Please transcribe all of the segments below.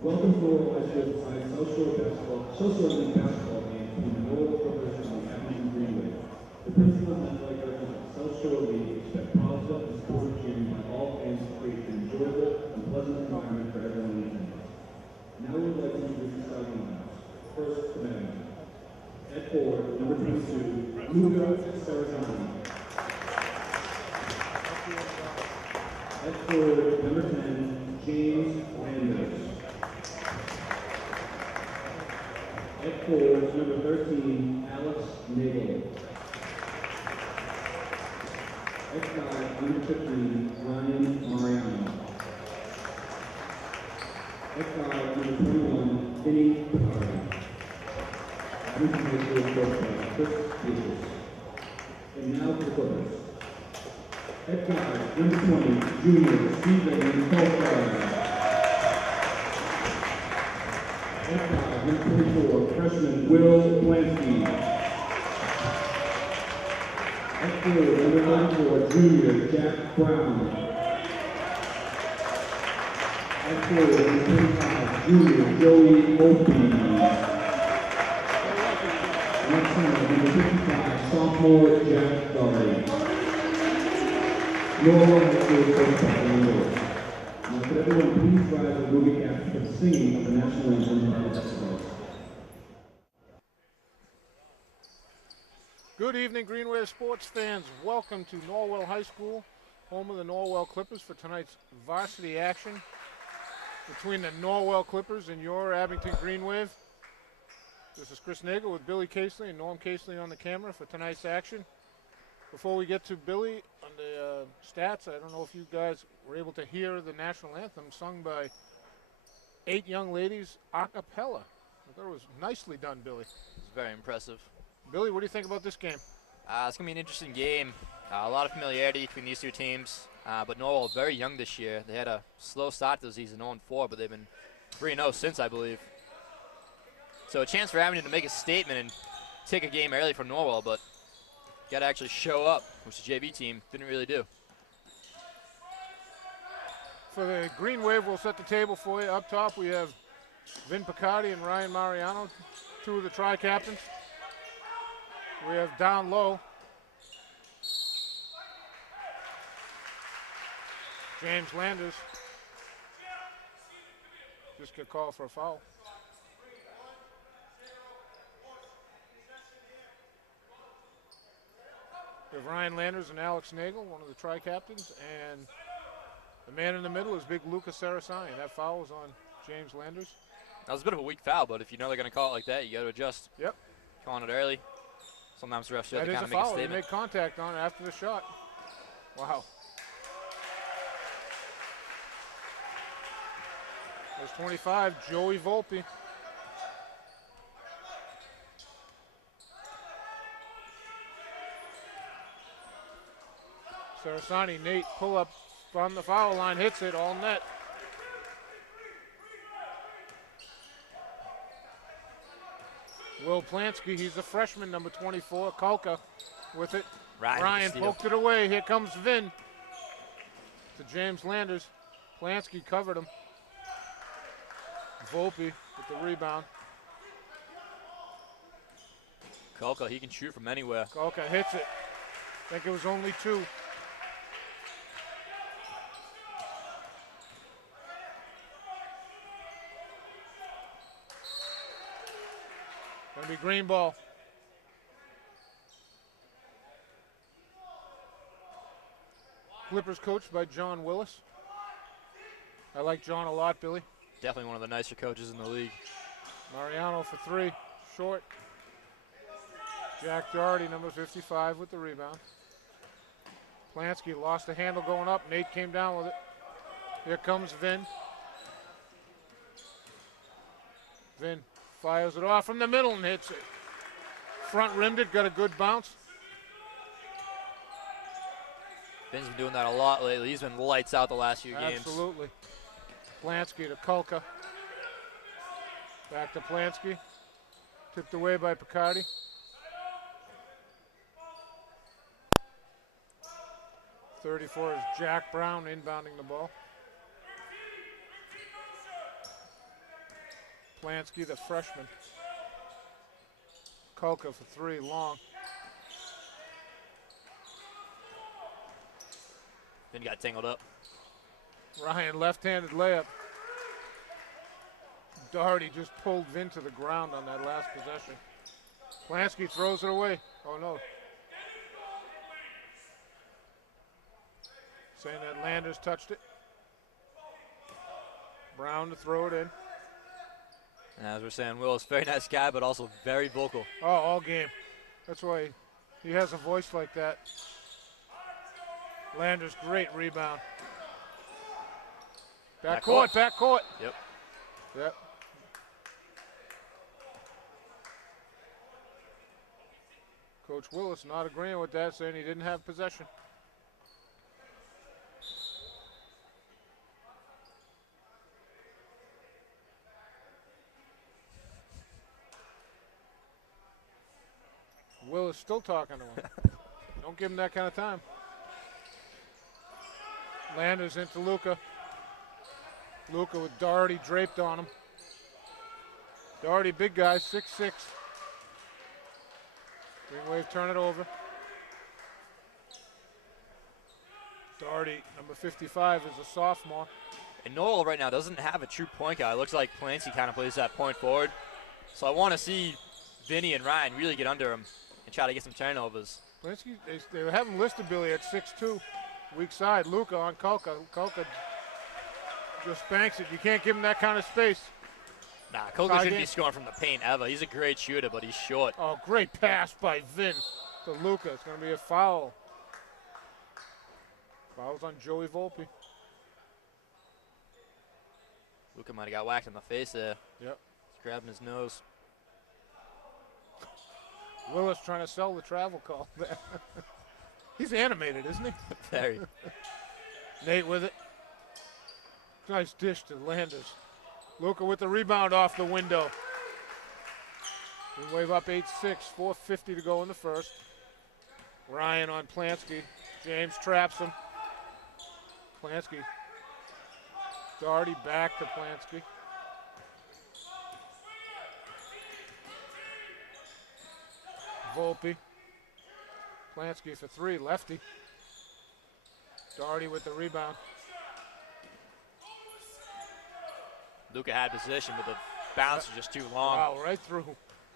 Welcome to Norwell High School tonight's Social League basketball game between the Norwell Clippers and the Abington Greenway. The principal and athletic directors of the South Shore League expect positive and supportive cheering by all fans to create an enjoyable and pleasant environment for everyone in attendance. Now we would like to introduce the starting lineups. First, the manager. At forward, number 22, Luca Sarasani. At forward, number 10, James Landers. At forward, number 13, Alex Nagel. At 5, number 15, Ryan Mariano. At 5, number 21, Vinny Picard. Abington High School quarterback, Chris Peters. And now for the Clippers. At 5, number 20, junior Stephen Colfer. At 5, number 24, freshman Will Blansky. At 4, number 34, junior Jack Brown. At 4, number 25, junior Joey Opie. And at center, number 55, sophomore Jack Garvey. Norwell High School coach indoors. Now, could everyone please rise and movie capture for the singing of the national anthem by the Decibels. Good evening, Greenway sports fans. Welcome to Norwell High School, home of the Norwell Clippers, for tonight's varsity action between the Norwell Clippers and your Abington Greenwave. This is Chris Nagel with Billy Casely and Norm Casely on the camera for tonight's action. Before we get to Billy on the stats, I don't know if you guys were able to hear the national anthem sung by 8 young ladies a cappella. I thought it was nicely done, Billy. It's very impressive. Billy, what do you think about this game? It's going to be an interesting game. A lot of familiarity between these two teams, but Norwell very young this year. They had a slow start to the season, 0-4, but they've been 3-0 since, I believe. So a chance for Abington to make a statement and take a game early from Norwell, but got to actually show up, which the JV team didn't really do. For the Green Wave, we'll set the table for you. Up top, we have Vin Picardi and Ryan Mariano, 2 of the tri-captains. We have down low James Landers. Just got called for a foul. We have Ryan Landers and Alex Nagel, one of the tri-captains, and the man in the middle is big Luca Sarasani. That foul was on James Landers. That was a bit of a weak foul, but if you know they're going to call it like that, you got to adjust. Yep. Calling it early. Sometimes the refs have to kind of make a foul. statement. They make contact on it after the shot. Wow. There's 25, Joey Volpe. Sarasani, Nate, pull up from the foul line, hits it, all net. Will Plansky, he's a freshman, number 24. Kalka with it. Ryan poked it away. Here comes Vin to James Landers. Plansky covered him. Volpe with the rebound. Kalka, he can shoot from anywhere. Kalka hits it. I think it was only 2. Gonna be green ball. Clippers coached by John Willis. I like John a lot, Billy. Definitely one of the nicer coaches in the league. Mariano for 3, short. Jack Doherty, number 55, with the rebound. Plansky lost the handle going up. Nate came down with it. Here comes Vin. Vin fires it off from the middle and hits it. Front rimmed it, got a good bounce. Vin's been doing that a lot lately. He's been lights out the last few games. Absolutely. Plansky to Kulka. Back to Plansky. Tipped away by Picardi. .34 is Jack Brown inbounding the ball. Plansky, the freshman. Kolka for three, long. Then got tangled up. Ryan, left-handed layup. Doherty just pulled Vin to the ground on that last possession. Plansky throws it away. Oh, no. Saying that Landers touched it. Brown to throw it in. And as we're saying, Will is a very nice guy, but also very vocal. Oh, all game. That's why he has a voice like that. Landers, great rebound. Back court. Yep. Yep. Coach Willis not agreeing with that, saying he didn't have possession. Willis still talking to him. Don't give him that kind of time. Landers into Luka. Luka with Doherty draped on him. Doherty, big guy, 6'6". Green Wave turn it over. Doherty, number 55, is a sophomore. And Norwell right now doesn't have a true point guard. It looks like Clancy kind of plays that point forward. So I want to see Vinny and Ryan really get under him and try to get some turnovers. Plansky, they have him listed, Billy, at 6'2". Weak side. Luka on Kolka. Kolka just banks it. You can't give him that kind of space. Nah, Kolka shouldn't be scoring from the paint ever. He's a great shooter, but he's short. Oh, great pass by Vin to Luka. It's going to be a foul. Foul's on Joey Volpe. Luka might have got whacked in the face there. Yep. He's grabbing his nose. Willis trying to sell the travel call. He's animated, isn't he? Very. Nate with it. Nice dish to Landers. Luka with the rebound off the window. We wave up 8-6, 4:50 to go in the first. Ryan on Plansky. James traps him. Plansky. Doherty back to Plansky. Volpe. Plansky for three, lefty. Doherty with the rebound. Luka had position, but the bounce is just too long. Wow, right through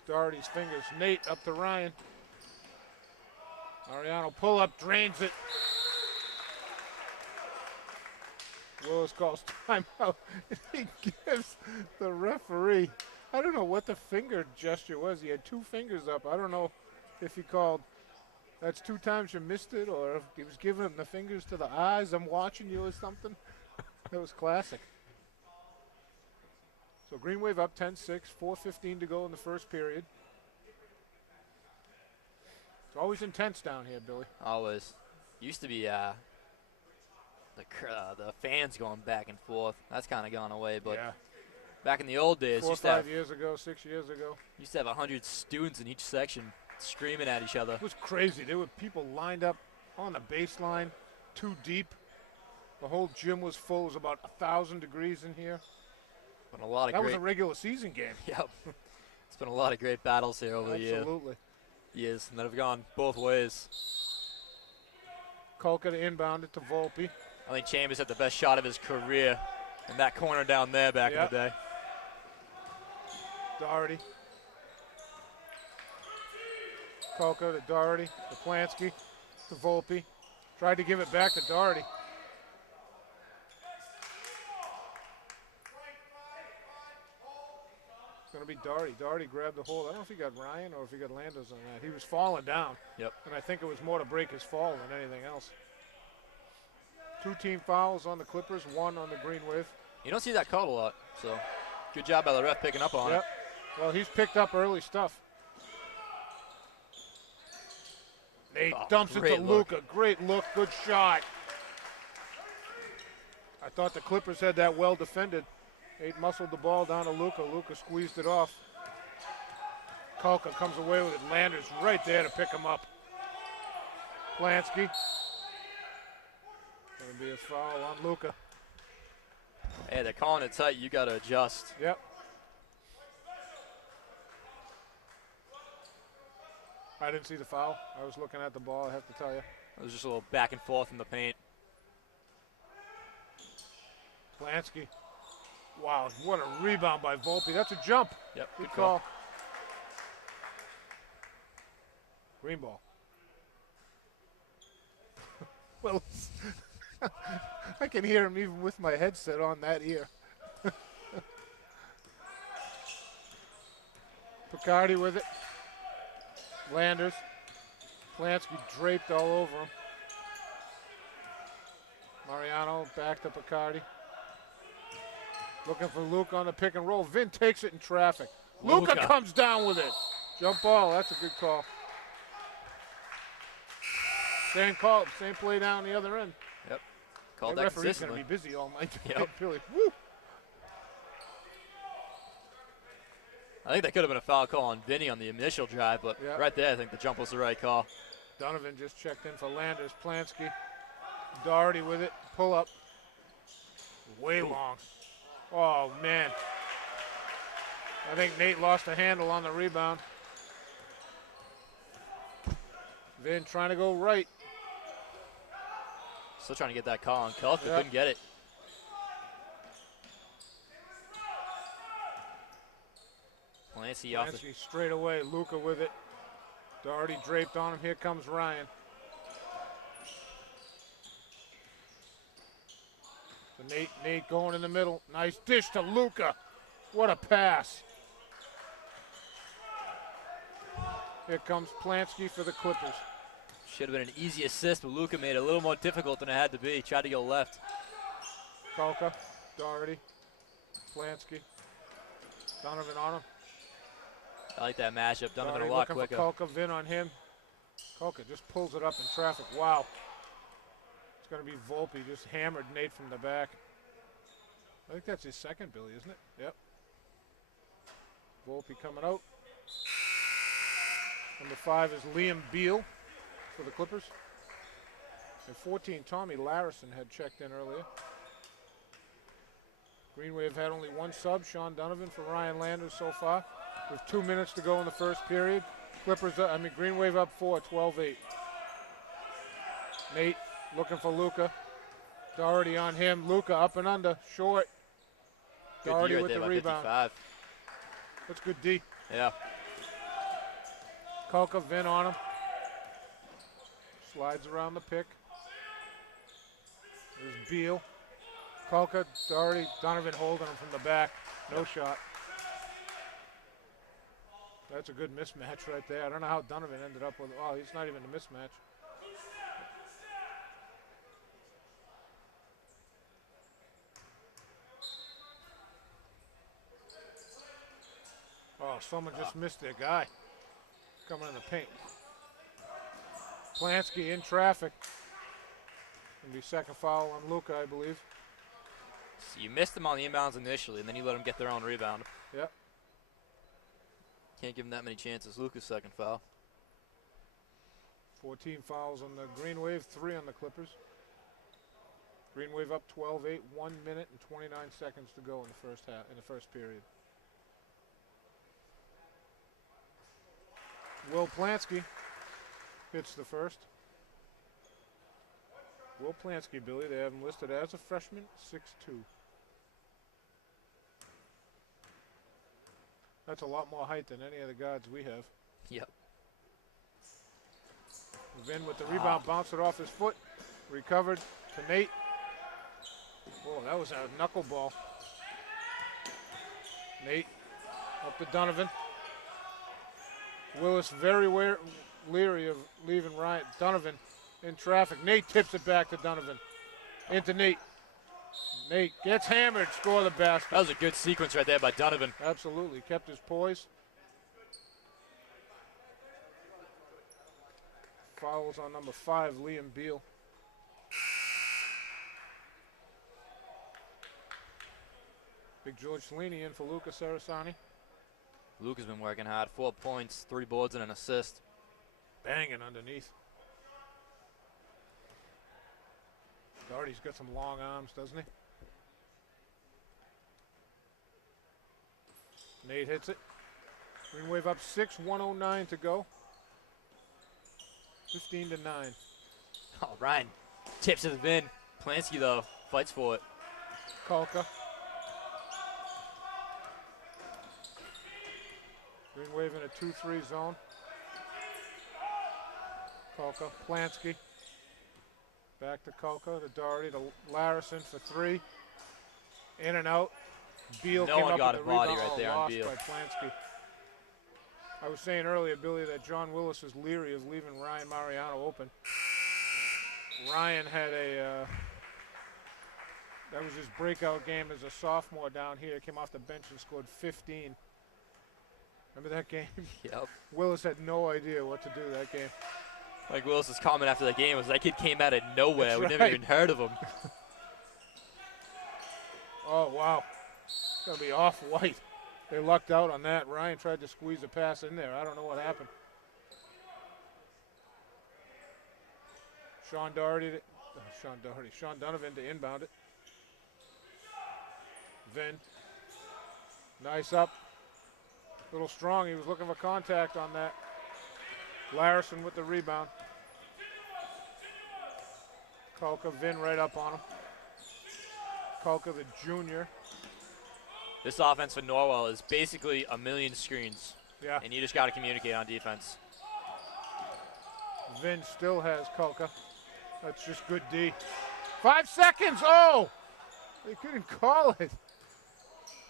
Doherty's fingers. Nate up to Ryan. Ariano pull up, drains it. Willis calls timeout. He gives the referee, I don't know what the finger gesture was. He had two fingers up. I don't know if he called, that's 2 times you missed it, or if he was giving him the fingers to the eyes, I'm watching you or something. That was classic. So Green Wave up 10-6, 4:15 to go in the first period. It's always intense down here, Billy. Always. Used to be the fans going back and forth. That's kind of gone away, but yeah. Back in the old days, 4 or 5 years ago, 6 years ago. Used to have 100 students in each section screaming at each other. It was crazy. There were people lined up on the baseline, too deep. The whole gym was full. It was about 1,000 degrees in here. Been a lot of that was a regular season game. Yep. It's been a lot of great battles here over the years, and that have gone both ways. Kolka to inbound it to Volpe. I think Chambers had the best shot of his career in that corner down there back in the day. Doherty. Kolka to Doherty, to Plansky, to Volpe. Tried to give it back to Doherty. It's going to be Doherty. Doherty grabbed the hold. I don't know if he got Ryan or if he got Landers on that. He was falling down. Yep. And I think it was more to break his fall than anything else. 2 team fouls on the Clippers, 1 on the Green Wave. You don't see that called a lot, so good job by the ref picking up on it. Well, he's picked up early stuff. Nate dumps it to Luka. Great look, good shot. I thought the Clippers had that well defended. Nate muscled the ball down to Luka. Luka squeezed it off. Kolka comes away with it. Landers right there to pick him up. Plansky. Going to be a foul on Luka. Hey, they're calling it tight. You got to adjust. Yep. I didn't see the foul. I was looking at the ball, I have to tell you. It was just a little back and forth in the paint. Plansky. Wow, what a rebound by Volpe. That's a jump. Yep, Good call. Green ball. Well, I can hear him even with my headset on that ear. Picardi with it. Landers. Plansky draped all over him. Mariano back to Picardi. Looking for Luca on the pick and roll. Vin takes it in traffic. Luca comes down with it. Jump ball. That's a good call. Same call. Same play down the other end. Yep. Called the that referee's consistently. going to be busy all night. Yep. Really. Woo. I think that could have been a foul call on Vinny on the initial drive, but right there I think the jump was the right call. Donovan just checked in for Landers. Plansky. Doherty with it. Pull up. Way long. Oh, man. I think Nate lost a handle on the rebound. Vin trying to go right. Still trying to get that call on Cuff, but couldn't get it. Plansky straight away. Luca with it. Doherty draped on him. Here comes Ryan. So Nate going in the middle. Nice dish to Luca. What a pass. Here comes Plansky for the Clippers. Should have been an easy assist, but Luca made it a little more difficult than it had to be. Tried to go left. Kalka, Doherty, Plansky, Donovan on him. I like that matchup. Donovan Doherty a lot looking quicker. for Kalka, Vin on him. Kalka just pulls it up in traffic. Wow. It's going to be Volpe, just hammered Nate from the back. I think that's his second, Billy, isn't it? Yep. Volpe coming out. Number 5 is Liam Beal for the Clippers. And 14, Tommy Larison had checked in earlier. Green Wave had only one sub, Sean Donovan for Ryan Landers so far. With 2 minutes to go in the first period. Green Wave up 4, 12-8. Nate looking for Luca. Doherty on him. Luca up and under, short. Doherty with the rebound. 55. That's good D. Yeah. Kalka, Vin on him. Slides around the pick. There's Beal. Kalka, Doherty, Donovan holding him from the back. No shot. That's a good mismatch right there. I don't know how Donovan ended up with, oh, he's not even a mismatch. Oh, someone just missed their guy. Coming in the paint. Plansky in traffic. Gonna be second foul on Luca, I believe. So you missed them on the inbounds initially, and then you let them get their own rebound. Yep. Can't give them that many chances. Luca's second foul. 14 fouls on the Green Wave, 3 on the Clippers. Green Wave up 12-8, 1 minute and 29 seconds to go in the first period. Will Plansky hits the first. Will Plansky, Billy, they have him listed as a freshman, 6'2". That's a lot more height than any of the guards we have. Yep. Vin with the rebound, bounced it off his foot. Recovered to Nate. Oh, that was a knuckleball. Nate up to Donovan. Willis very leery of leaving Ryan. Donovan in traffic. Nate tips it back to Donovan. Into Nate. Nate gets hammered, score the basket. That was a good sequence right there by Donovan. Absolutely, kept his poise. Fouls on number 5, Liam Beal. Big George Cellini in for Luca Sarasani. Luca's been working hard. 4 points, 3 boards, and an assist. Banging underneath. Doherty's got some long arms, doesn't he? Nate hits it. Green Wave up 6, 1:09 to go. 15-9. Oh, Ryan tips it in. Plansky, though, fights for it. Kalka. Green Wave in a 2-3 zone. Kalka, Plansky. Back to Kalka, to Doherty, to Larison for 3. In and out. Beal No came one up got with a the body rebound. right there on Lost Beal. by Plansky. I was saying earlier, Billy, that John Willis is leery of leaving Ryan Mariano open. Ryan had that was his breakout game as a sophomore down here. Came off the bench and scored 15. Remember that game? Yep. Willis had no idea what to do that game. Like Willis's comment after the game was, that kid came out of nowhere. That's We never right. even heard of him. Oh, wow. It's going to be off-white. They lucked out on that. Ryan tried to squeeze a pass in there. I don't know what happened. Sean Donovan to inbound it. Vin. Nice up. A little strong. He was looking for contact on that. Larison with the rebound. Kalka, Vin right up on him. Kalka, the junior. This offense for Norwell is basically a million screens. Yeah. And you just got to communicate on defense. Vin still has Kalka. That's just good D. 5 seconds. Oh! They couldn't call it.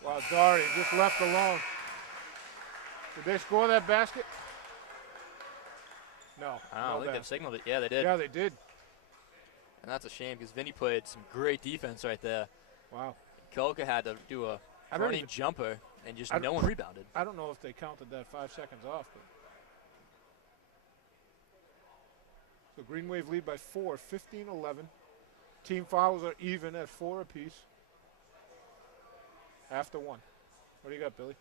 Wow, Doherty just left alone. Did they score that basket? No. I don't know, I think they've signaled it. Yeah, they did. Yeah, they did. And that's a shame because Vinny played some great defense right there. Wow. Kalka had to do a running jumper and just no one rebounded. I don't know if they counted that 5 seconds off. But. So Green Wave lead by 4, 15-11. Team fouls are even at 4 apiece. After 1. What do you got, Billy?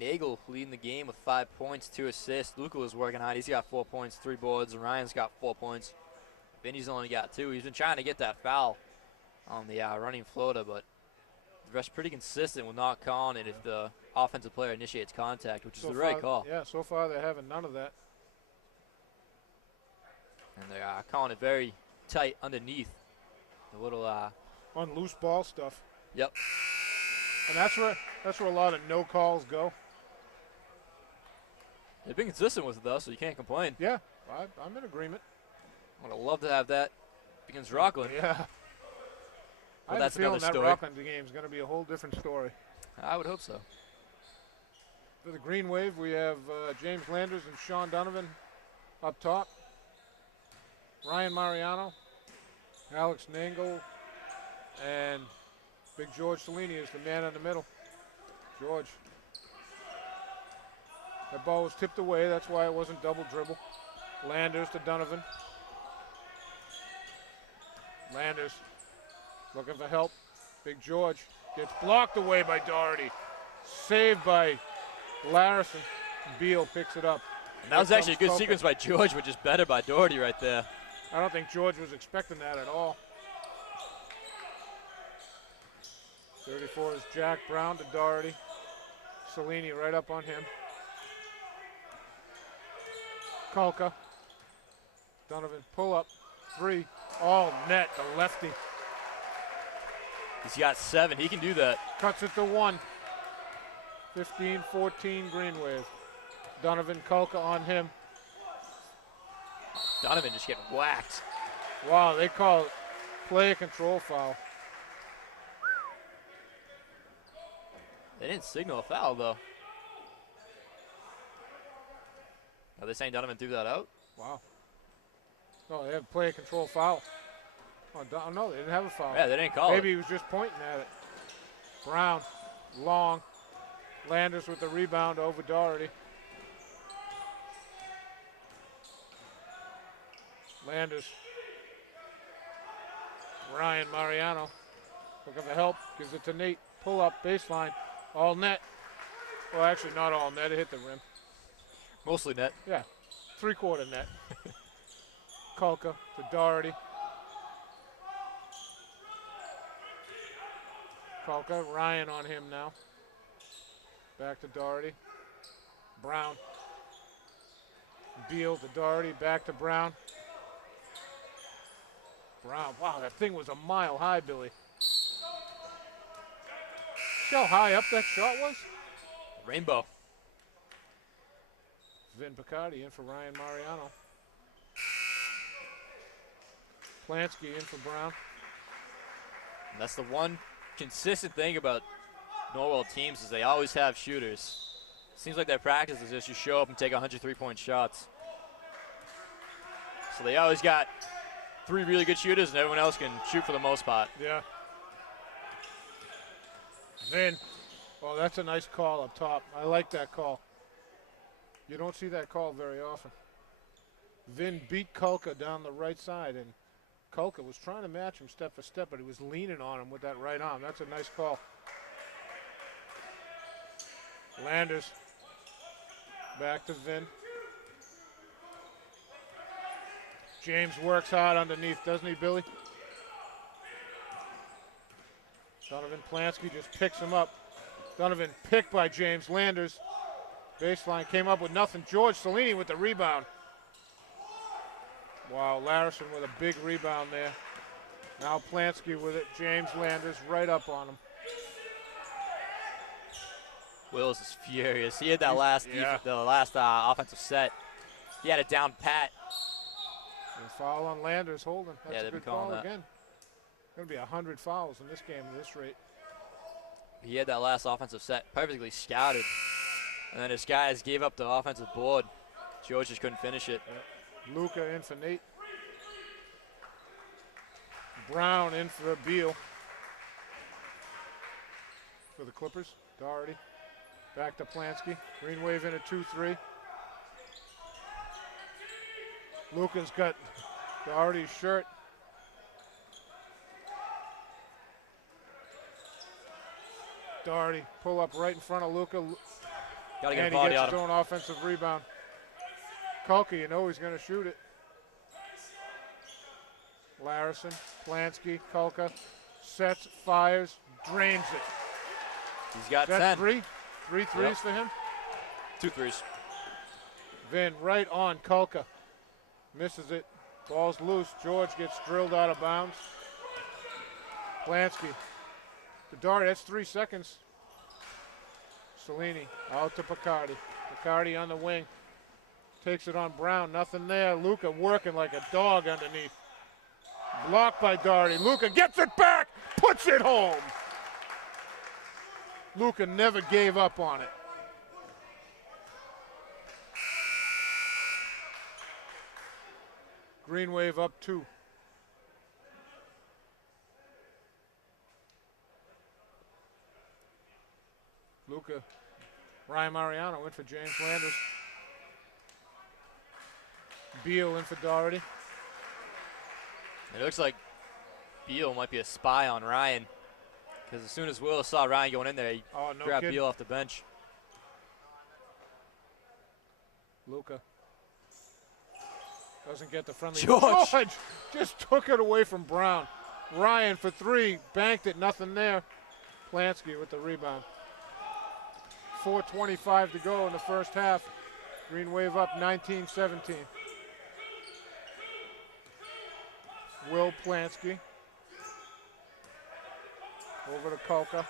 Nagel leading the game with 5 points, 2 assists. Luca was working hard. He's got 4 points, 3 boards. And Ryan's got 4 points. Vinny's only got 2. He's been trying to get that foul on the running floater, but the rest pretty consistent with not calling it if the offensive player initiates contact, which is the right call. Yeah, so far they're having none of that. And they're calling it very tight underneath. The little on loose ball stuff. Yep. And that's where a lot of no calls go. They've been consistent with it though, so you can't complain. Yeah, I'm in agreement. I would love to have that against Rockland. Yeah. Well, I have that's a feeling another that story. Rockland game is going to be a whole different story. I would hope so. For the Green Wave, we have James Landers and Sean Donovan up top. Ryan Mariano, Alex Nangle, and Big George Cellini is the man in the middle. George. That ball was tipped away. That's why it wasn't double dribble. Landers to Donovan. Landers looking for help. Big George gets blocked away by Doherty. Saved by Larison. Beal picks it up. And that was actually a good sequence by George, which is better by Doherty right there. I don't think George was expecting that at all. 34 is Jack Brown to Doherty. Cellini right up on him. Kalka. Donovan pull up. 3. All net, the lefty. He's got 7. He can do that. Cuts it to 1. 15-14 Green Wave. Donovan, Kalka on him. Donovan just getting whacked. Wow, they call it player control foul. They didn't signal a foul, though. Are they saying Donovan threw that out? Wow. No, they have player control foul. Oh, no, they didn't have a foul. Yeah, they didn't call Maybe it. he was just pointing at it. Brown, long. Landers with the rebound over Doherty. Landers. Ryan Mariano looking for help. Gives it to Nate. Pull up, baseline. All net. Well, actually not all net. It hit the rim. Mostly net. Yeah, 3/4 net. Kalka to Doherty. Kalka, Ryan on him now. Back to Doherty. Brown. Beal to Doherty, back to Brown. Brown, wow, that thing was a mile high, Billy. See how high up that shot was? Rainbow. Vin Picardi in for Ryan Mariano. Plansky in for Brown. And that's the one consistent thing about Norwell teams is they always have shooters. Seems like their practice is just you show up and take 100 3-point shots. So they always got 3 really good shooters and everyone else can shoot for the most part. Yeah. Vin, oh, that's a nice call up top. I like that call. You don't see that call very often. Vin beat Kulka down the right side, and Kulka was trying to match him step for step, but he was leaning on him with that right arm. That's a nice call. Landers back to Vin. James works hard underneath, doesn't he, Billy? Donovan Plansky just picks him up. Donovan picked by James Landers. Baseline came up with nothing. George Cellini with the rebound. Wow, Larison with a big rebound there. Now Plansky with it. James Landers right up on him. Wills is furious. He had that last offensive set. He had it down pat. And foul on Landers holding. That's a good call that. again. Going to be 100 fouls in this game at this rate. He had that last offensive set perfectly scouted. And then his guys gave up the offensive board. George just couldn't finish it. Yeah. Luca in for Nate. Brown in for Beal. For the Clippers. Doherty. Back to Plansky. Green wave in a 2-3. Luca's got Doherty's shirt. Doherty pull up right in front of Luca. Gotta get and a he body gets on his him. own offensive rebound. Kulka, you know he's going to shoot it. Larison, Plansky, Kulka, sets, fires, drains it. He's got Is 10. that three? 3 threes for him? 2 threes. Vin right on Kulka. Misses it. Ball's loose. George gets drilled out of bounds. Plansky. To Doherty, that's 3 seconds. Cellini out to Picardi. Picardi on the wing. Takes it on Brown. Nothing there. Luca working like a dog underneath. Blocked by Doherty. Luca gets it back. Puts it home. Luca never gave up on it. Green wave up 2. Luca. Ryan Mariano in for James Landers. Beal in for Doherty. It looks like Beal might be a spy on Ryan. Because as soon as Willis saw Ryan going in there, he grabbed Beal off the bench. Luca. Doesn't get the friendly. George just took it away from Brown. Ryan for 3. Banked it. Nothing there. Plansky with the rebound. 4:25 to go in the first half. Green wave up 19-17. Will Plansky. Over to Kulka.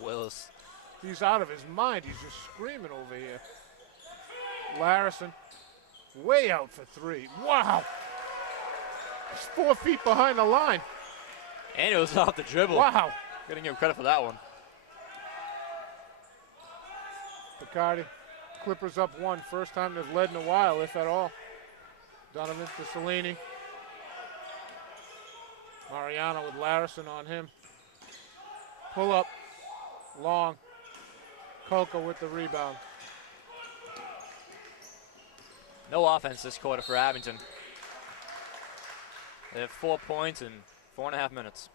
Willis. He's out of his mind. He's just screaming over here. Larison. Way out for 3. Wow. He's 4 feet behind the line. And it was off the dribble. Wow. Gotta give him credit for that one. Picardi. Clippers up 1. First time they've led in a while, if at all. Donovan to Cellini. Mariano with Larison on him. Pull up. Long. Kulka with the rebound. No offense this quarter for Abington. They have 4 points in 4.5 minutes.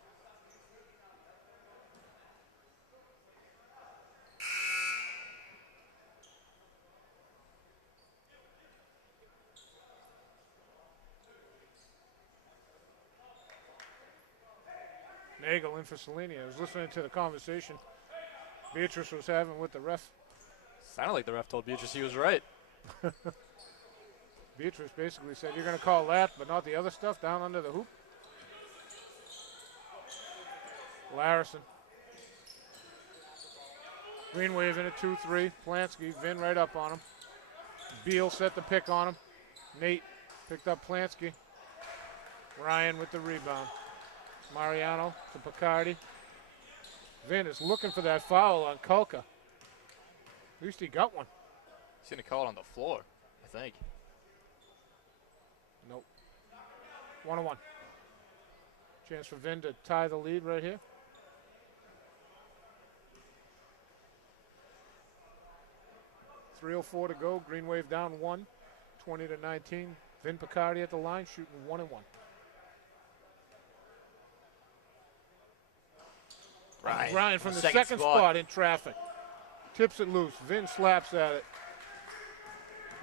Nagel in for Cellini. I was listening to the conversation Beatrice was having with the ref. Sounded like the ref told Beatrice he was right. Beatrice basically said, you're going to call that, but not the other stuff down under the hoop. Larison. Green Wave in a 2-3. Plansky, Vin right up on him. Beal set the pick on him. Nate picked up Plansky. Ryan with the rebound. Mariano to Picardi. Vin is looking for that foul on Kulka. At least he got one. He's going to call it on the floor, I think. Nope. 1-1. Chance for Vin to tie the lead right here. .304 to go. Green Wave down 1. 20-19. Vin Picardi at the line shooting 1-1. Ryan from the second spot in traffic. Tips it loose. Vin slaps at it.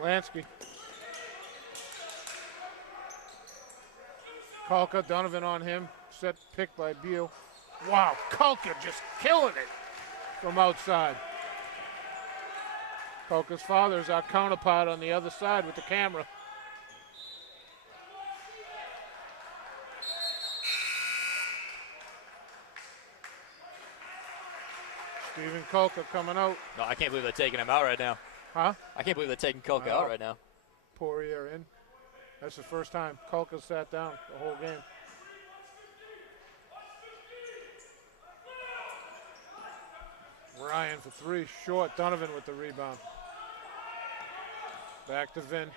Lansky. Kulka, Donovan on him. Set pick by Beal. Wow, Kulka just killing it from outside. Kulka's father is our counterpart on the other side with the camera. Steven Kulka coming out. No, I can't believe they're taking him out right now. Huh? I can't believe they're taking Kulka out right now. Poirier in. That's the first time Kulka sat down the whole game. Ryan for 3, short. Donovan with the rebound. Back to Vin.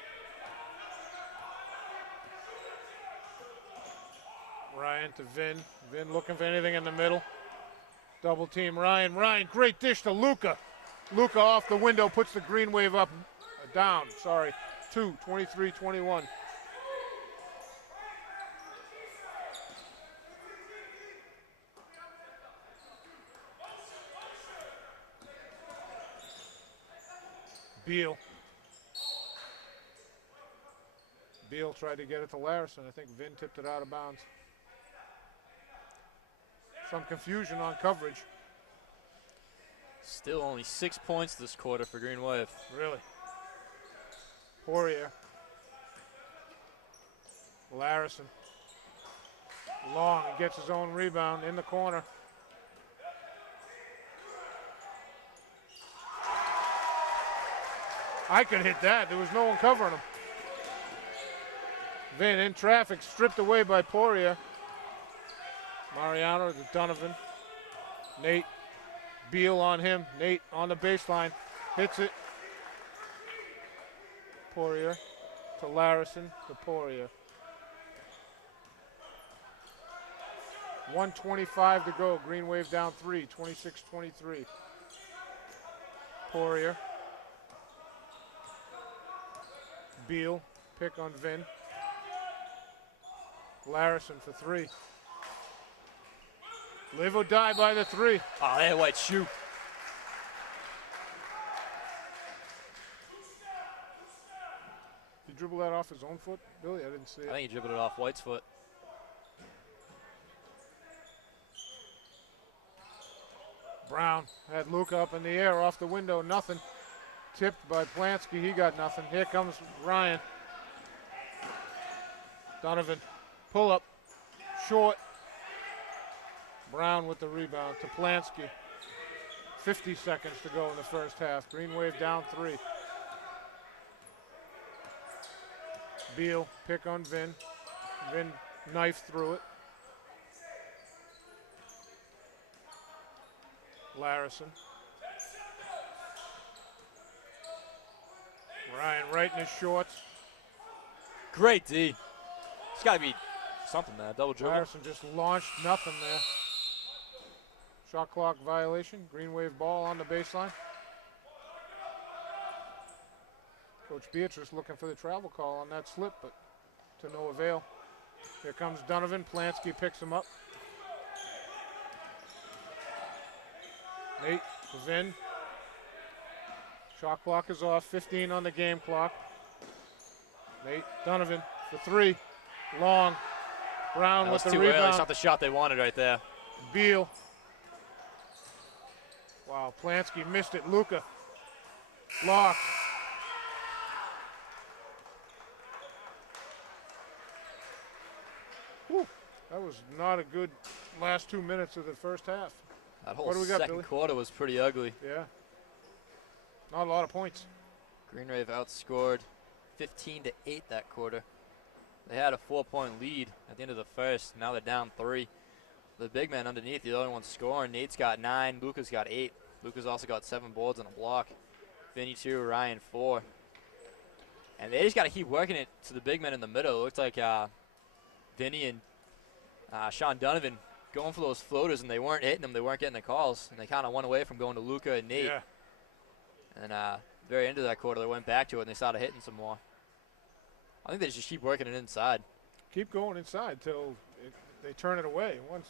Ryan to Vin. Vin looking for anything in the middle. Double team Ryan. Ryan, great dish to Luka. Luka off the window, puts the Green Wave up, down, sorry. 2, 23-21. Beal. Beal tried to get it to Larison. I think Vin tipped it out of bounds. Some confusion on coverage. Still only 6 points this quarter for Green Wave. Really? Poirier. Larison. Long, he gets his own rebound in the corner. I could hit that. There was no one covering him. Vin in traffic, stripped away by Poirier. Mariano to Donovan. Nate. Beal on him. Nate on the baseline. Hits it. Poirier to Larison to Poirier. 1:25 to go. Green Wave down 3. 26-23. Poirier. Beal. Pick on Vin. Larison for 3. Live or die by the 3. Oh, they had White shoot. He dribbled that off his own foot, Billy? I didn't see it. I think he dribbled it off White's foot. Brown had Luka up in the air off the window, nothing. Tipped by Plansky, he got nothing. Here comes Ryan. Donovan, pull up, short. Brown with the rebound to Plansky. 50 seconds to go in the first half. Green Wave down 3. Beal, pick on Vin. Vin knife through it. Larison. Ryan right in his shorts. Great D. It's got to be something there. Double dribble. Larison just launched nothing there. Shot clock violation. Green Wave ball on the baseline. Coach Beatrice looking for the travel call on that slip, but to no avail. Here comes Donovan. Plansky picks him up. Nate to Vin. Shot clock is off. 15 on the game clock. Nate Donovan for 3. Long. Brown with the rebound. Early. It's not the shot they wanted right there. Beal. Wow, Plansky missed it. Luka Blocked. Whew. That was not a good last 2 minutes of the first half. That whole What do we got, second Billy? quarter was pretty ugly. Yeah. Not a lot of points. Green Wave outscored 15-8 that quarter. They had a 4-point lead at the end of the first. Now they're down 3. The big man underneath, the only one scoring. Nate's got 9. Luca's got 8. Luca's also got 7 boards and a block. Vinny 2, Ryan 4. And they just got to keep working it to the big men in the middle. It looks like Vinny and Sean Donovan going for those floaters, and they weren't hitting them. They weren't getting the calls, and they kind of went away from going to Luca and Nate. Yeah. And very end of that quarter, they went back to it, and they started hitting some more. I think they just keep working it inside. Keep going inside till they turn it away. Once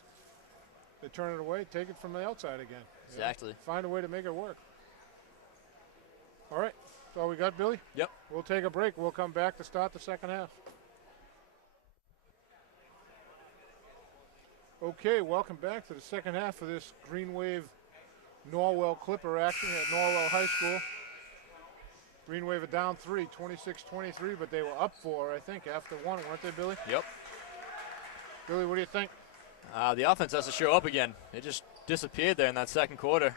they turn it away, take it from the outside again. Exactly. Find a way to make it work. All right. That's all we got, Billy? Yep. We'll take a break. We'll come back to start the second half. Okay, welcome back to the second half of this Green Wave Norwell Clipper action at Norwell High School. Green Wave are down 3, 26-23, but they were up 4, I think, after 1, weren't they, Billy? Yep. Billy, what do you think? The offense has to show up again. It just disappeared there in that second quarter.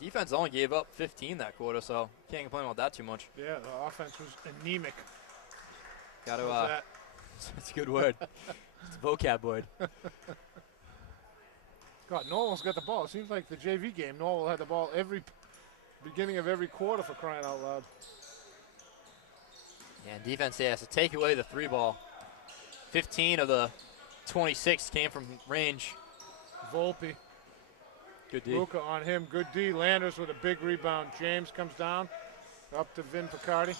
Defense only gave up 15 that quarter, so can't complain about that too much. Yeah, the offense was anemic. Got to. That? That's a good word. It's a vocab word. God, Norwell's got the ball. It seems like the JV game, Norwell had the ball every beginning of every quarter, for crying out loud. Yeah, and defense has to take away the 3 ball. 15 of the 26 came from range. Volpe. Good D. Luca on him. Good D. Landers with a big rebound. James comes down. Up to Vin Picardi.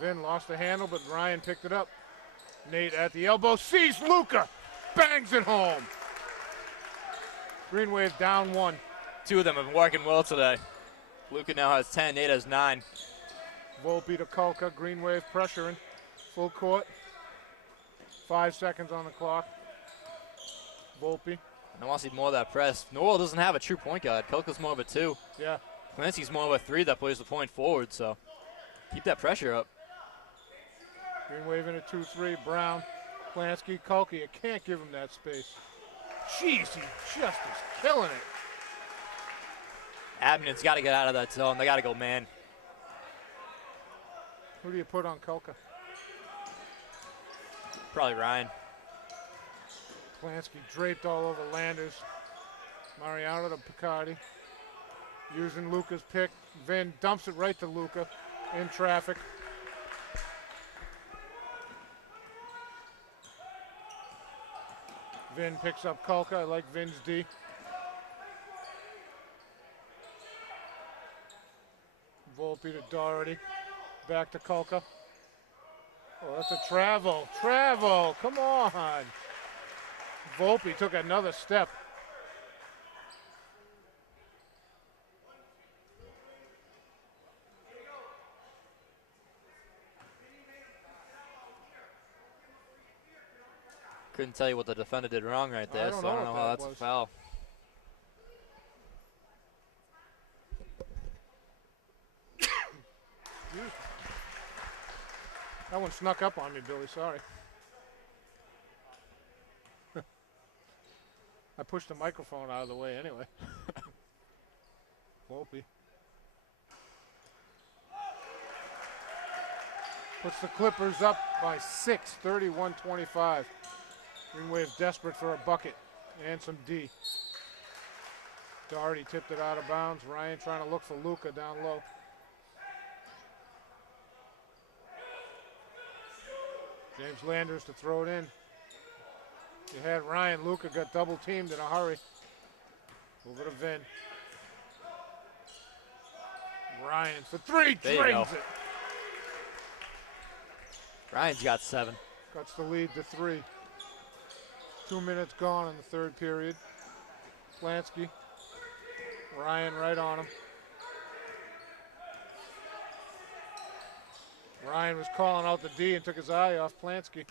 Vin lost the handle, but Ryan picked it up. Nate at the elbow. Sees Luca. Bangs it home. Green Wave down 1. 2 of them have been working well today. Luca now has 10. Nate has 9. Volpe to Kulka. Green Wave pressuring. Full court. 5 seconds on the clock. Volpe. I want to see more of that press. Norwell doesn't have a true point guard. Kulka's more of a 2. Yeah. Clancy's more of a 3 that plays the point forward, so keep that pressure up. Green Wave in a 2-3. Brown. Plansky. Kulka. You can't give him that space. Jeez, he just is killing it. Abington's got to get out of that zone. They got to go man. Who do you put on Kulka? Probably Ryan. Plansky draped all over Landers. Mariano to Picardi. Using Luca's pick. Vin dumps it right to Luca in traffic. Vin picks up Kulka. I like Vin's D. Volpe to Doherty. Back to Kulka. Oh, that's a travel. Travel. Come on. Volpe took another step. Couldn't tell you what the defender did wrong right there, so I don't know how that's a foul. That one snuck up on me, Billy. Sorry. I pushed the microphone out of the way anyway. Volpe. Puts the Clippers up by 6, 31-25. Green Wave desperate for a bucket and some D. Doherty tipped it out of bounds. Ryan trying to look for Luca down low. James Landers to throw it in. You had Ryan. Luca got double teamed in a hurry. Over to Vin. Ryan for 3, drains it. Ryan's got 7. Cuts the lead to 3. 2 minutes gone in the third period. Plansky. Ryan right on him. Ryan was calling out the D and took his eye off Plansky.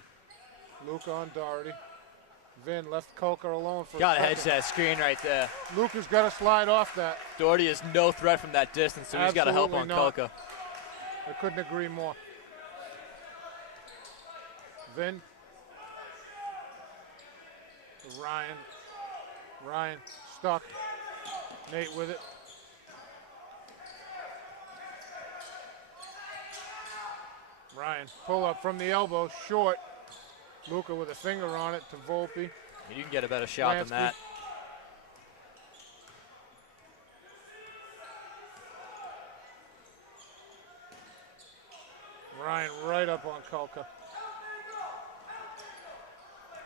Luca on Doherty. Vin left Kolker alone for Got a to hedge second. that screen right there. Luca's got to slide off that. Doherty is no threat from that distance, so he's got to help on Absolutely not. Kolka. I couldn't agree more. Vin. Ryan. Ryan stuck. Nate with it. Ryan, pull up from the elbow, short. Luca with a finger on it to Volpe. You can get a better shot than that. Ryan right up on Kolka.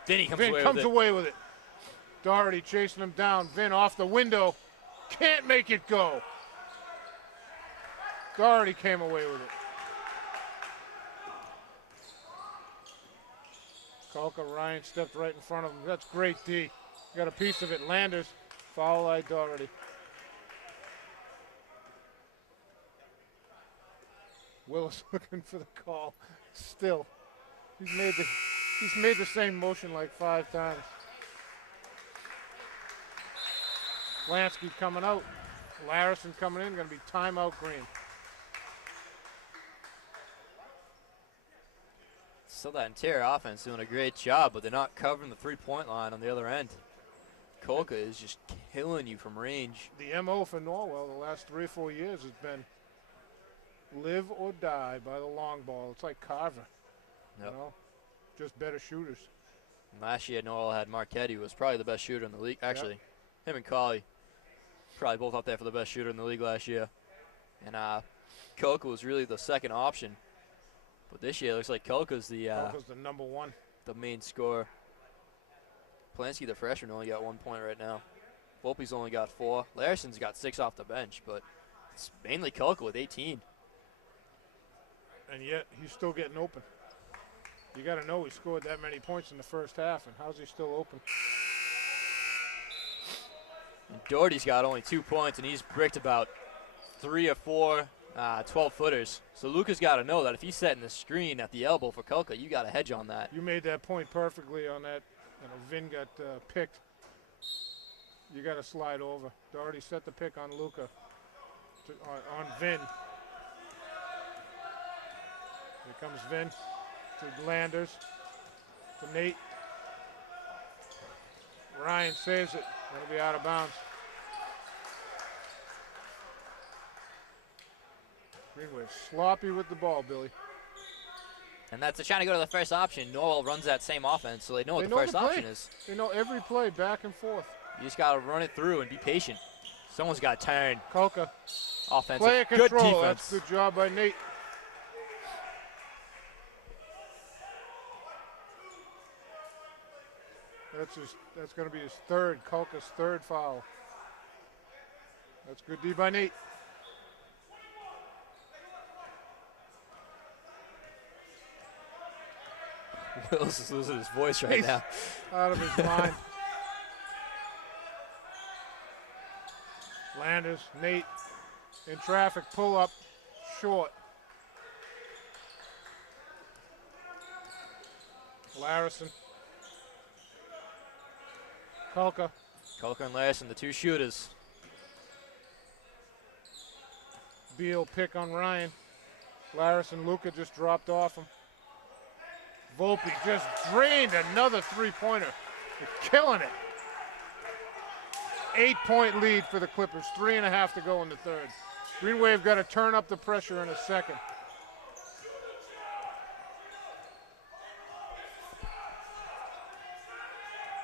Then he comes Vin away comes with it. away with it. Doherty chasing him down. Vin off the window. Can't make it go. Doherty came away with it. Kolka, Ryan stepped right in front of him. That's great D. Got a piece of it. Landers, foul line Doherty. Willis looking for the call. Still, he's made the same motion like 5 times. Lansky coming out. Larison coming in. Going to be timeout Green. Still that interior offense doing a great job, but they're not covering the three-point line on the other end. Kolka is just killing you from range. The MO for Norwell the last 3 or 4 years has been live or die by the long ball. It's like Carver, Yep. you know, just better shooters. And last year, Norwell had Marquette, who was probably the best shooter in the league. Actually, him and Colley, probably both up there for the best shooter in the league last year. And Kolka was really the second option. But this year, it looks like Kolka's the number one. the main scorer. Plansky, the freshman, only got 1 point right now. Volpe's only got 4. Larison's got 6 off the bench, but it's mainly Kolka with 18. And yet he's still getting open. You got to know he scored that many points in the first half, and how's he still open? And Doherty's got only 2 points, and he's bricked about 3 or 4 12-footers. So Luca's got to know that if he's setting the screen at the elbow for Kolka, you got to hedge on that. You made that point perfectly on that. You know, Vin got picked. You got to slide over. Doherty set the pick on Luca, on Vin. Here comes Vin to Landers, to Nate. Ryan saves it. Going to be out of bounds. Greenway sloppy with the ball, Billy. And that's trying to go to the first option. Norwell runs that same offense, so they know what the first option is. They know every play back and forth. You just got to run it through and be patient. Someone's got to turn. Kolka. Offensive. Player Good control. defense. That's a good job by Nate. That's going to be his third, Kolka's third foul. That's good D by Nate. Willis is losing his voice right now. Out of his mind. Landers, Nate, in traffic, pull up, short. Larison. Kolka. Kolka and Larson, the 2 shooters. Beal pick on Ryan. Larison, Luca just dropped off him. Volpe just drained another 3-pointer. They're killing it. 8-point lead for the Clippers. 3.5 to go in the third. Green Wave got to turn up the pressure in a second.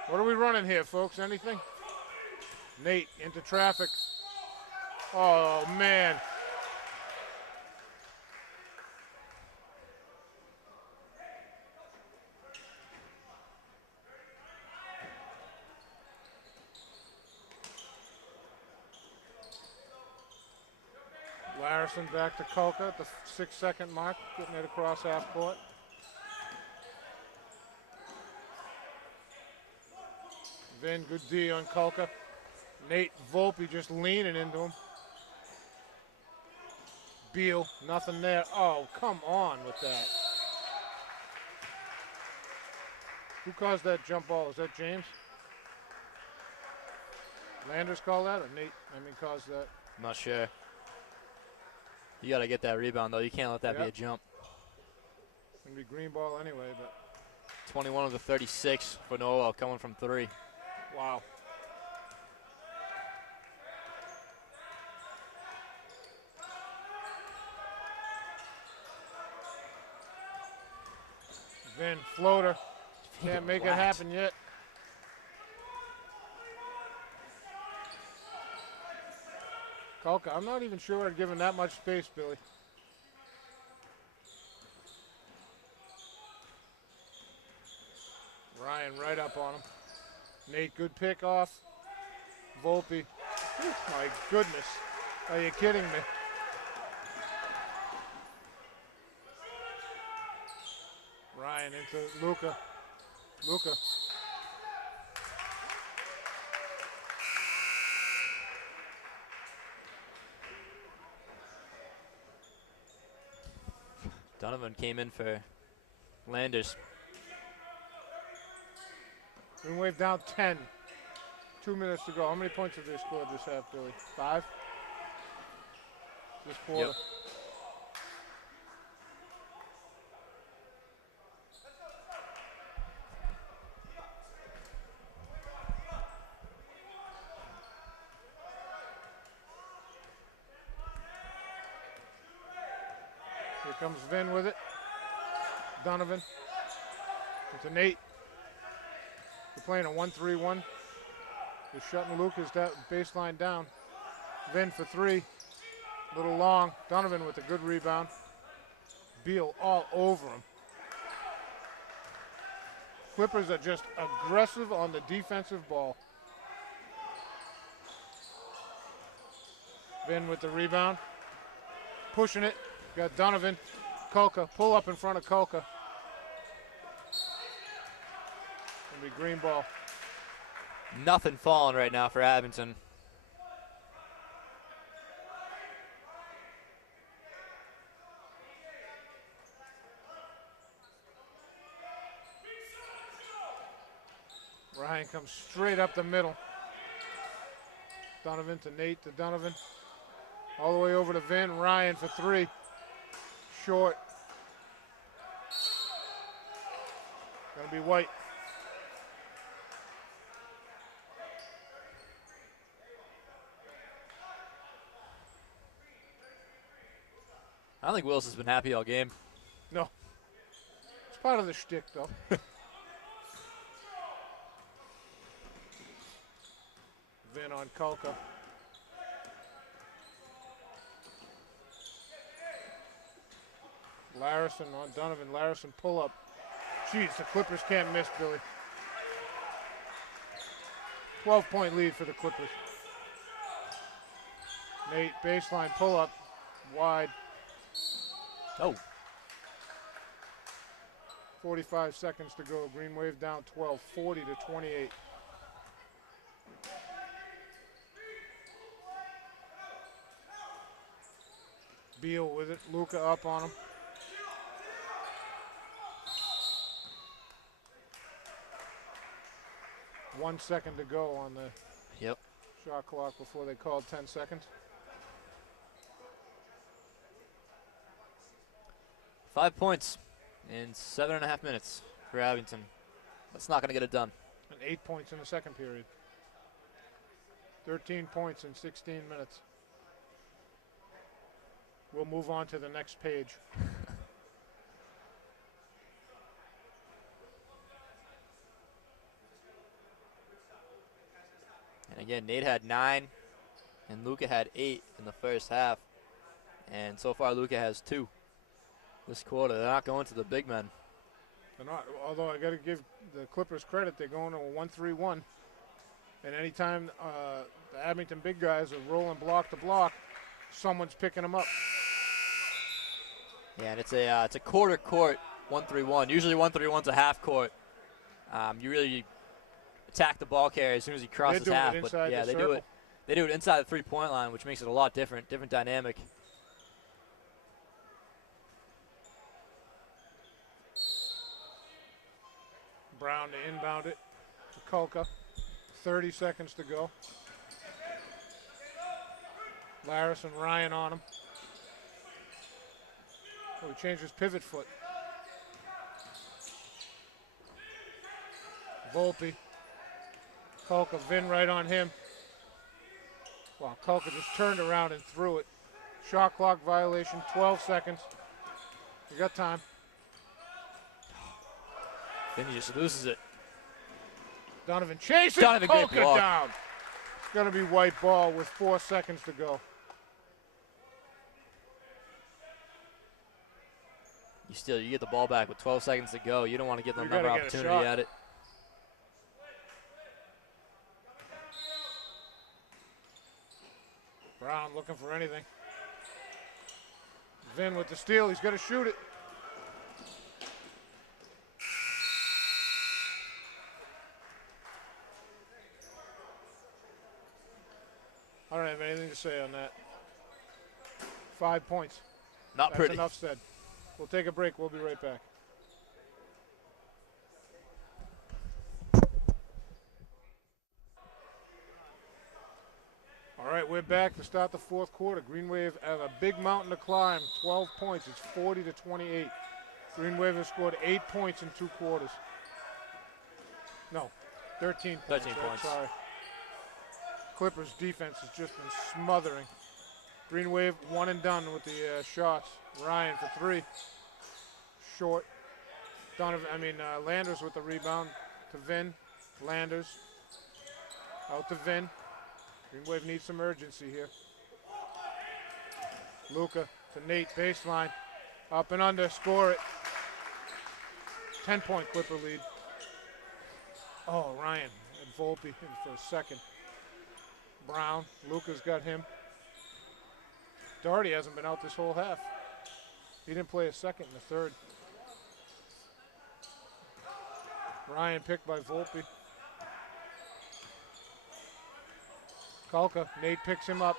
What are we running here, folks? Anything? Nate into traffic. Oh, man. Larison back to Kolka at the 6-second mark, getting it across half court. Vin, good D on Kolka. Nate Volpe just leaning into him. Beal, nothing there. Oh, come on with that. Who caused that jump ball? Is that James? Landers called that, or Nate? Caused that. I'm not sure. You got to get that rebound, though. You can't let that be a jump. Going to be green ball anyway, but. 21 of the 36 for Norwell coming from 3. Wow. Vin, floater. Can't make it happen yet. Kolka, I'm not even sure I'd give him that much space, Billy. Ryan right up on him. Nate, good pick off. Volpe. My goodness. Are you kidding me? Ryan into Luca. Luca. Donovan came in for Landers. Green Wave down 10. 2 minutes to go. How many points have they scored this half, Billy? 5? This quarter. Yep. Here comes Vin with it. Donovan. Into Nate. They're playing a 1-3-1. They're shutting Lucas that baseline down. Vin for 3. A little long. Donovan with a good rebound. Beal all over him. Clippers are just aggressive on the defensive ball. Vin with the rebound. Pushing it. Got Donovan. Kolka. Pull up in front of Kolka. Gonna be green ball. Nothing falling right now for Abington. Ryan comes straight up the middle. Donovan to Nate to Donovan. All the way over to Vin. Ryan for 3. Short. Gonna be White. I don't think Wills has been happy all game. No. It's part of the shtick, though. Vin on Kolka. Larison on Donovan. Larison pull up. Jeez, the Clippers can't miss, Billy. 12-point lead for the Clippers. Nate, baseline pull up. Wide. Oh. 45 seconds to go. Green Wave down 12, 40-28. Beal with it. Luca up on him. One second to go on the shot clock before they called 10 seconds. 5 points in 7.5 minutes for Abington. That's not going to get it done. And 8 points in the second period. 13 points in 16 minutes. We'll move on to the next page. And again, Nate had 9, and Luca had 8 in the first half. And so far, Luca has 2 this quarter. They're not going to the big men. They're not, although I got to give the Clippers credit. They're going to a 1-3-1. And anytime the Abington big guys are rolling block to block, someone's picking them up. Yeah, and it's a quarter court 1-3-1. Usually 1-3-1's a half court. You really attack the ball carrier as soon as he crosses half. But yeah, they do it. They do it inside the 3-point line, which makes it a lot different dynamic. Brown to inbound it to Kolka. 30 seconds to go. Laris and Ryan on him. Oh, he changed his pivot foot. Volpe. Kolka, Vin right on him. Wow, Kolka just turned around and threw it. Shot clock violation, 12 seconds. You got time. Then he just loses it. Donovan chases Donovan, great Kolka block. down. It's going to be white ball with 4 seconds to go. You get the ball back with 12 seconds to go. You don't want to give them You gotta another get a opportunity shot. at it. Brown looking for anything. Vin with the steal. He's going to shoot it. I don't have anything to say on that. 5 points. Not That's pretty. enough said. We'll take a break. We'll be right back. All right, we're back to start the fourth quarter. Green Wave have a big mountain to climb. 12 points. It's 40-28. Green Wave has scored 8 points in 2 quarters. No, 13 points. 13 right? points. Sorry. Clippers defense has just been smothering. Green Wave one and done with the shots. Ryan for 3. Short. Landers with the rebound to Vin. Landers out to Vin. Green Wave needs some urgency here. Luka to Nate, baseline. Up and under, score it. 10-point Clipper lead. Oh, Ryan and Volpe in for a second. Brown, Luka's got him. Doherty hasn't been out this whole half. He didn't play a second in the third. Ryan picked by Volpe. Kolka, Nate picks him up.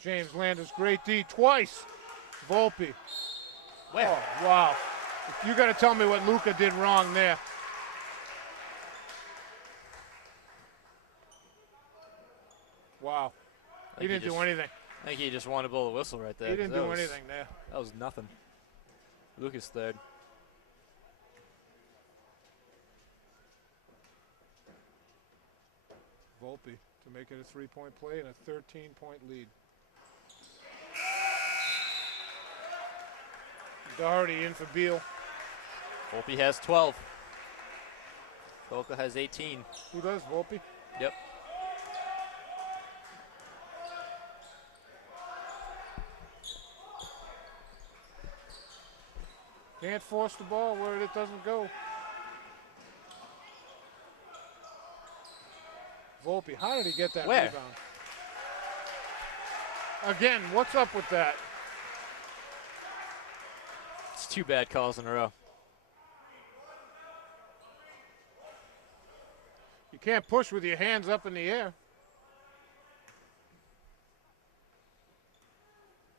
James Landers, great D, twice. Volpe. Where? Oh, wow. You got to tell me what Luka did wrong there. Wow. He didn't do anything. I think he just wanted to blow the whistle right there. He didn't do anything there. That was nothing. Lucas third. Volpe to make it a 3-point play and a 13-point lead. Doherty in for Beal. Volpe has 12. Kolka has 18. Who does, Volpe? Yep. Can't force the ball where it doesn't go. Volpe, how did he get that Where? rebound? Again, what's up with that? It's 2 bad calls in a row. You can't push with your hands up in the air.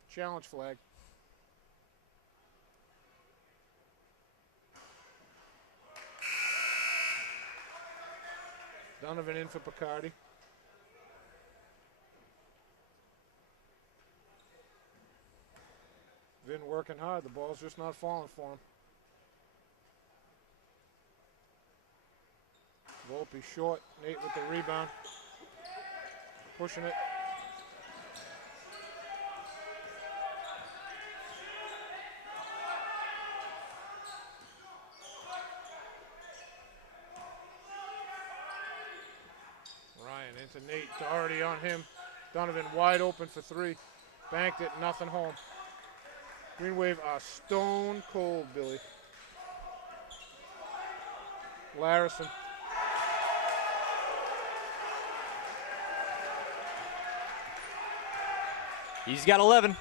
Challenge flag. Donovan in for Picardi. Vin working hard. The ball's just not falling for him. Volpe short. Nate with the rebound. Pushing it. Ryan into Nate. Doherty on him. Donovan wide open for 3. Banked it. Nothing home. Green Wave are stone cold, Billy. Larison. He's got 11.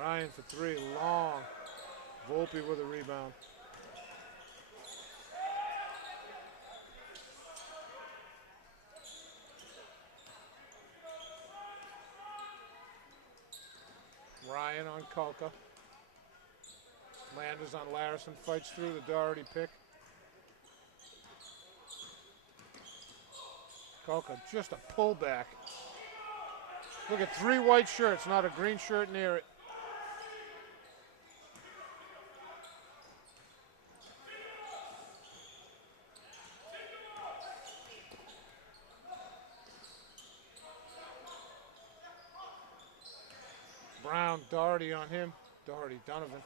Ryan for 3, long. Volpe with a rebound. Ryan on Kolka. Landers on Larison, fights through the Doherty pick. Kolka, just a pullback. Look at 3 white shirts, not a green shirt near it. Brown, Doherty on him. Doherty, Donovan.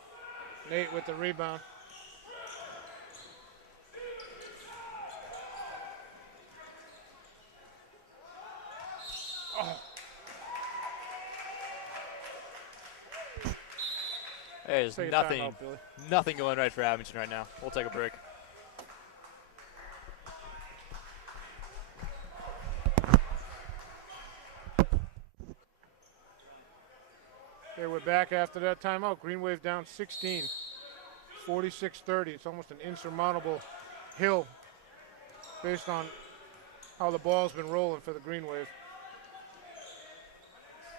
Nate with the rebound. Oh. There's Take a nothing, timeout, Billy. nothing going right for Abington right now. We'll take a break. Okay, we're back after that timeout. Green Wave down 16, 46-30. It's almost an insurmountable hill based on how the ball's been rolling for the Green Wave.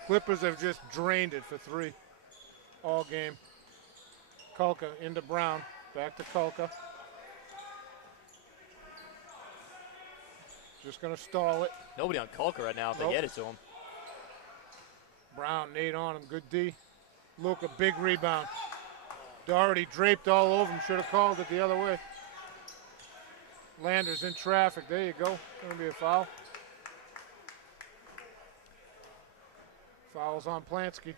Clippers have just drained it for 3 all game. Kolka into Brown, back to Kolka. Just gonna stall it. Nobody on Kolka right now if Nope. they get it to him. Brown, Nate on him, good D. Luka, big rebound. Doherty draped all over him, should have called it the other way. Landers in traffic, there you go. Gonna be a foul. Foul's on Plansky.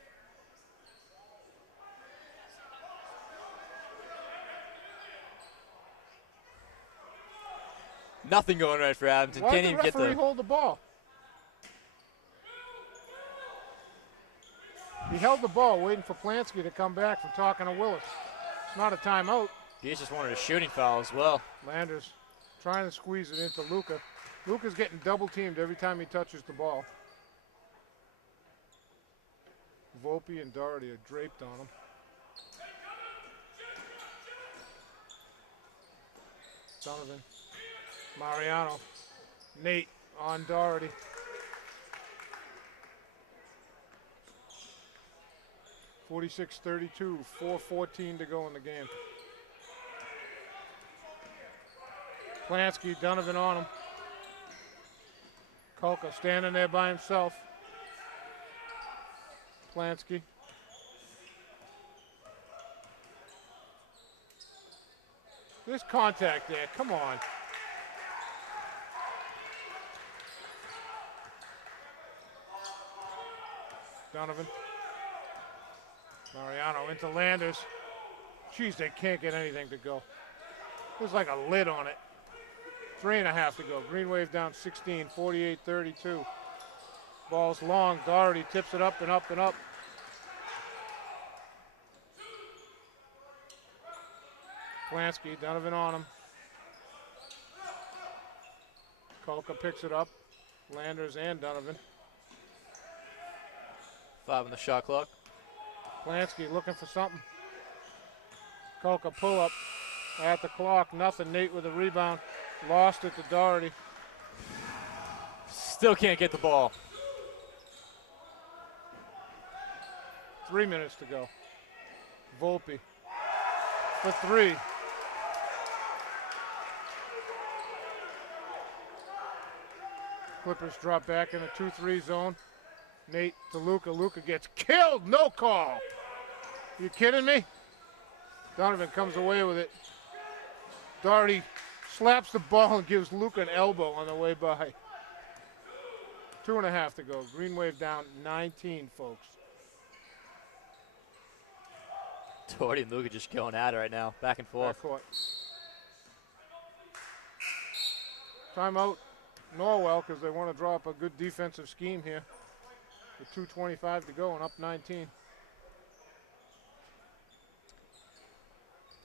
Nothing going right for Abington. Why Can't did even the get referee the. hold the ball? He held the ball waiting for Plansky to come back from talking to Willis. It's not a timeout. He just wanted a shooting foul as well. Landers trying to squeeze it into Luka. Luka's getting double teamed every time he touches the ball. Volpe and Doherty are draped on him. Donovan. Mariano. Nate on Doherty. (46-32), 4:14 to go in the game. Plansky, Donovan on him. Kolka standing there by himself. Plansky. There's contact there, come on. Donovan. Mariano into Landers. Jeez, they can't get anything to go. There's like a lid on it. 3.5 to go. Green Wave down 16, 48-32. Ball's long. Doherty tips it up and up and up. Plansky, Donovan on him. Kolka picks it up. Landers and Donovan. 5 on the shot clock. Plansky looking for something. Kolka pull up at the clock. Nothing. Nate with a rebound. Lost it to Doherty. Still can't get the ball. 3 minutes to go. Volpe for 3. Clippers drop back in a 2-3 zone. Nate to Luka. Luka gets killed. No call. You kidding me? Donovan comes away with it. Doherty slaps the ball and gives Luka an elbow on the way by. 2.5 to go. Green Wave down 19, folks. Doherty and Luka just going at it right now. Back and forth. Backcourt. Timeout. Norwell, because they want to draw up a good defensive scheme here. With 2:25 to go and up 19.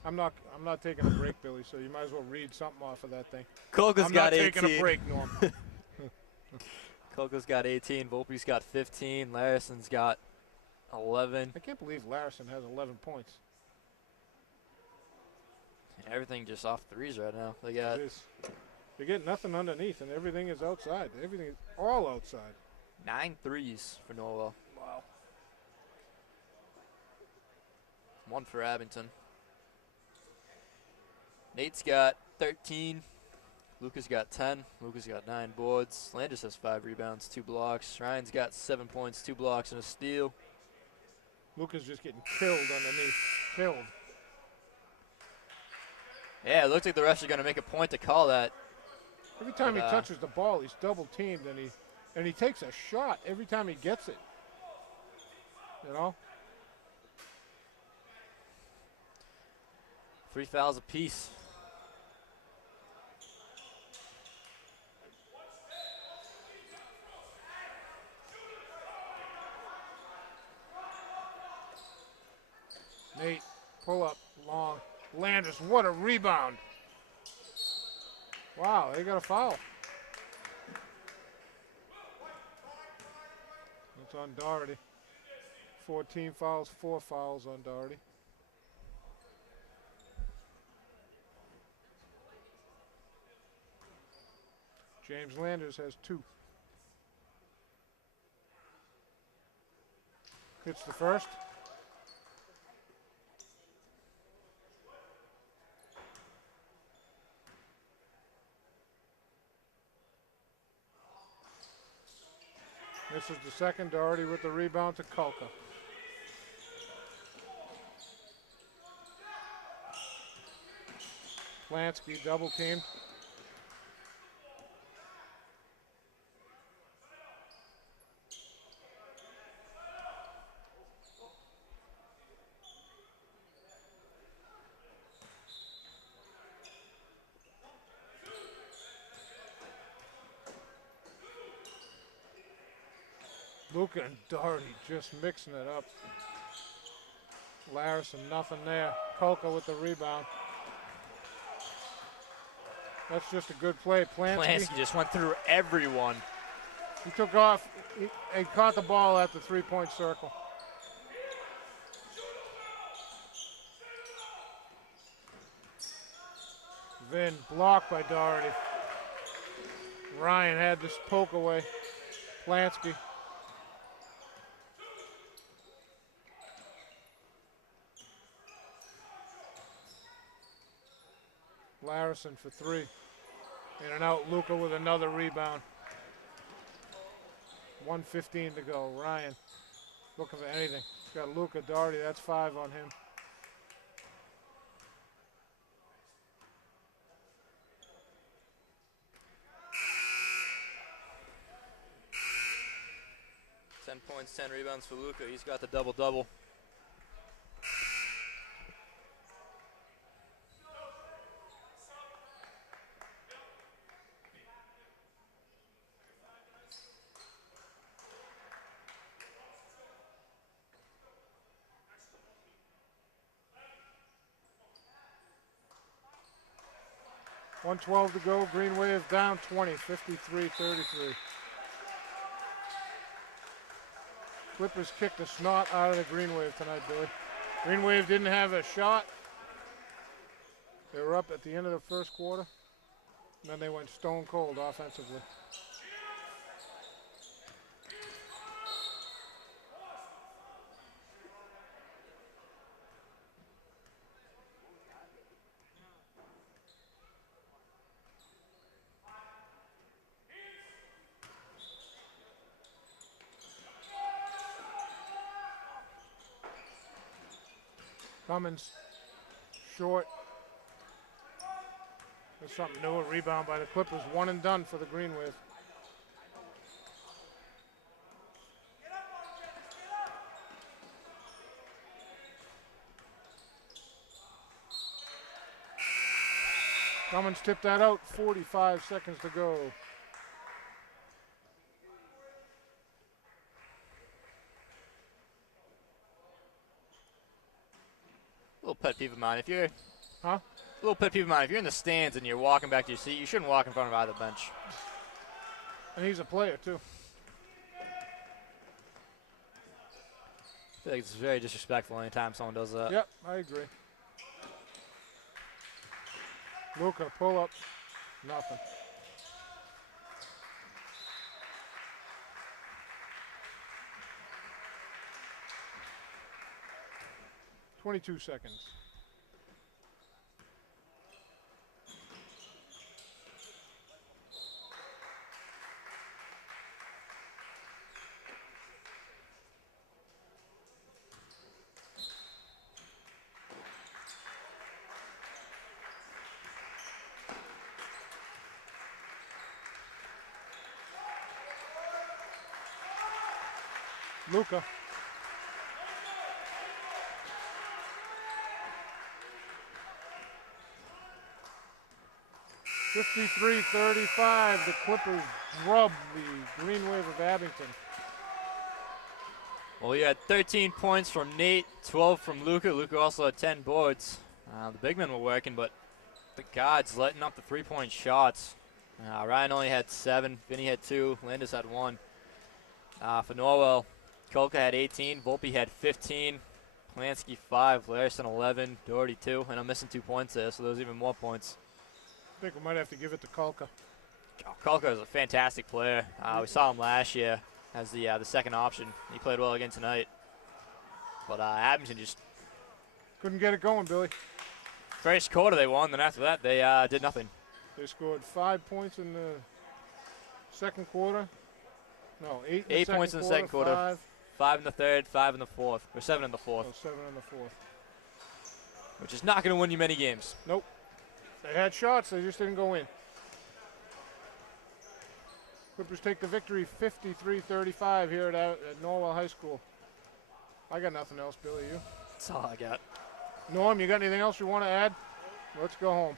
I'm not taking a break, Billy, so you might as well read something off of that thing. Kolka's got 18. I'm not taking a break, Norm. Kolka's got 18. Volpe's got 15. Larison's got 11. I can't believe Larison has 11 points. Everything just off threes right now. They got. They get nothing underneath, and everything is outside. Everything is all outside. 9 threes for Norwell. Wow. 1 for Abington. Nate's got 13. Luca's got 10. Luca's got 9 boards. Landers has 5 rebounds, 2 blocks. Ryan's got 7 points, 2 blocks, and a steal. Luca's just getting killed underneath. Killed. Yeah, it looks like the refs are going to make a point to call that. Every time he touches the ball, he's double teamed, and he takes a shot every time he gets it. You know? 3 fouls apiece. Nate, pull up, long. Landers, what a rebound. Wow, they got a foul. That's on Doherty. 14 fouls, 4 fouls on Doherty. James Landers has 2. Hits the first. This is the second. Doherty with the rebound to Kulka. Plansky double teamed. Luca and Doherty just mixing it up. Larison, nothing there. Kulka with the rebound. That's just a good play. Plansky just went through everyone. He took off. He caught the ball at the three-point circle. Vin blocked by Doherty. Ryan had this poke away. Plansky. Larison for 3. In and out. Luca with another rebound. 1:15 to go. Ryan looking for anything. He's got Luca. Doherty, that's 5 on him. Ten points, 10 rebounds for Luca. He's got the double-double. .112 to go. Green Wave down 20, 53-33. Clippers kicked the snot out of the Green Wave tonight, Billy. Green Wave didn't have a shot. They were up at the end of the first quarter. And then they went stone cold offensively. Cummins, short. There's something new, a rebound by the Clippers. One and done for the Green Wave. Cummins tipped that out, 45 seconds to go. Little pet peeve of mine. If you're, Huh? little pet peeve of mine. If you're in the stands and you're walking back to your seat, you shouldn't walk in front of either bench. And he's a player, too. I feel like it's very disrespectful anytime someone does that. Yep, I agree. Luca, pull up. Nothing. .22 seconds. Luca. (53-35). The Clippers drub the Green Wave of Abington. Well, you had 13 points from Nate, 12 from Luca. Luca also had 10 boards. The big men were working, but the guards letting up the three-point shots. Ryan only had 7. Vinny had 2. Landis had 1. For Norwell, Kolka had 18. Volpe had 15. Polanski 5. Larson 11. Doherty 2. And I'm missing 2 points there, so those even more points. I think we might have to give it to Kolka. Kolka is a fantastic player. We saw him last year as the second option. He played well again tonight. But Abington just couldn't get it going, Billy. First quarter they won, then after that they did nothing. They scored 5 points in the second quarter. No, 8 in the 8 second points in the quarter, second quarter. 5 in the third, 5 in the fourth, or 7 in the fourth. Oh, 7 in the fourth. Which is not going to win you many games. Nope. They had shots, they just didn't go in. Clippers take the victory 53-35 here at Norwell High School. I got nothing else, Billy, you? That's all I got. Norm, you got anything else you want to add? Let's go home.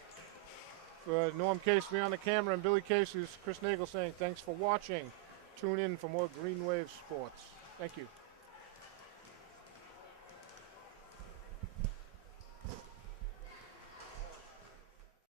For Norm Casey on the camera and Billy Casey, Chris Nagel saying thanks for watching. Tune in for more Green Wave Sports. Thank you.